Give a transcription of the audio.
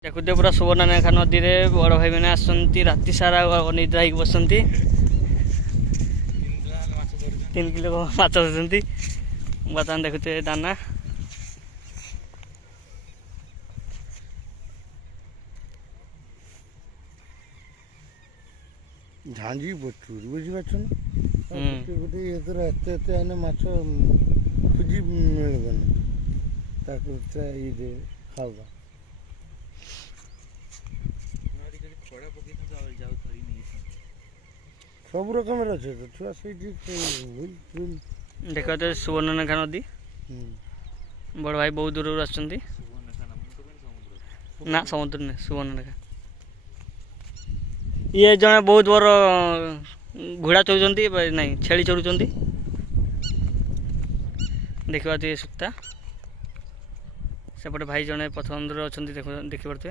देखुते पूरा सुवर्णरेखा नदी में बड़ भाई मैंने आसती राति सारा अनिद्रा होगी बसती 3 किलो माछ धरती बर्तमान देखुते दाना झांझी बटूर बुझीपार गोटे ये एत माछ खोजी मिलबन ये खावा सब रकम अच्छे तो छुआ से देखा तो सुवर्णरेखा नदी बड़ भाई बहुत दूर आसुँच ना समुद्र नहीं सुवर्णरेखा ये जड़े बहुत बड़ घोड़ा चौराती नहीं छेली चरुंच देखा सुक्ता सेपटे भाई जड़े पथबंधर अच्छा देखिपे।